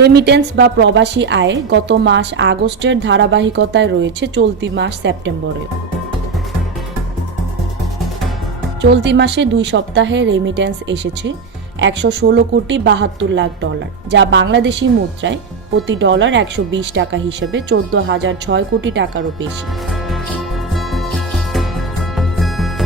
Remittance বা প্রবাসী আয় গত মাস আগস্টের ধারাবাহিকতায় রয়েছে চলতি মাস সেপ্টেম্বরে। চলতি মাসে 2 সপ্তাহে রেমিটেন্স এসেছে 116 কোটি 72 লাখ ডলার, যা বাংলাদেশি মুদ্রায় প্রতি ডলার 120 টাকা হিসেবে 14,006 কোটি টাকারও বেশি।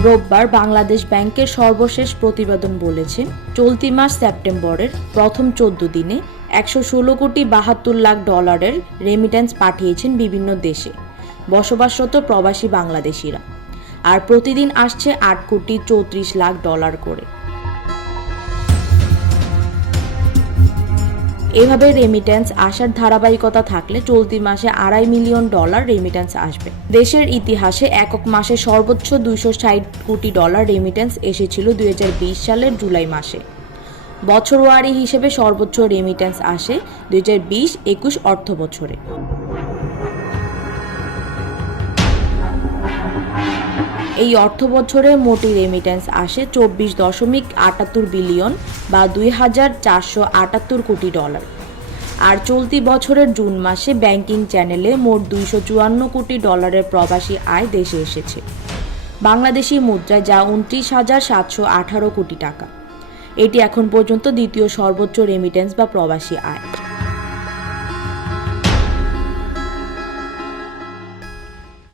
রোববার বাংলাদেশ ব্যাংকের সর্বশেষ প্রতিবেদন বলেছে, চলতি মাস সেপ্টেম্বরের প্রথম 14 দিনে 116 কোটি 72 লাখ ডলারের রেমিটেন্স পাঠিয়েছেন বিভিন্ন দেশে বসবাসরত প্রবাসী বাংলাদেশিরা, আর প্রতিদিন আসছে 8 কোটি 34 লাখ ডলার করে। এভাবে রেমিটেন্স আসার ধারাবাহিকতা থাকলে চলতি মাসে $2.5 মিলিয়ন রেমিটেন্স আসবে। দেশের ইতিহাসে একক মাসে সর্বোচ্চ 260 কোটি ডলার রেমিটেন্স এসেছিল 2020 সালের জুলাই মাসে। বছরওয়ারি হিসেবে সর্বোচ্চ রেমিটেন্স আসে 2020-21 অর্থ বছরে। এই অর্থ বছরে মোটি রেমিটেন্স আসে 24.78 বিলিয়ন বা 2,478 কোটি ডলার। আর চলতি বছরের জুন মাসে ব্যাংকিং চ্যানেলে মোট 254 কোটি ডলারের প্রবাসী আয় দেশে এসেছে বাংলাদেশি মুদ্রায়, যা 29,718 কোটি টাকা। এটি এখন পর্যন্ত দ্বিতীয় সর্বোচ্চ রেমিটেন্স বা প্রবাসী আয়।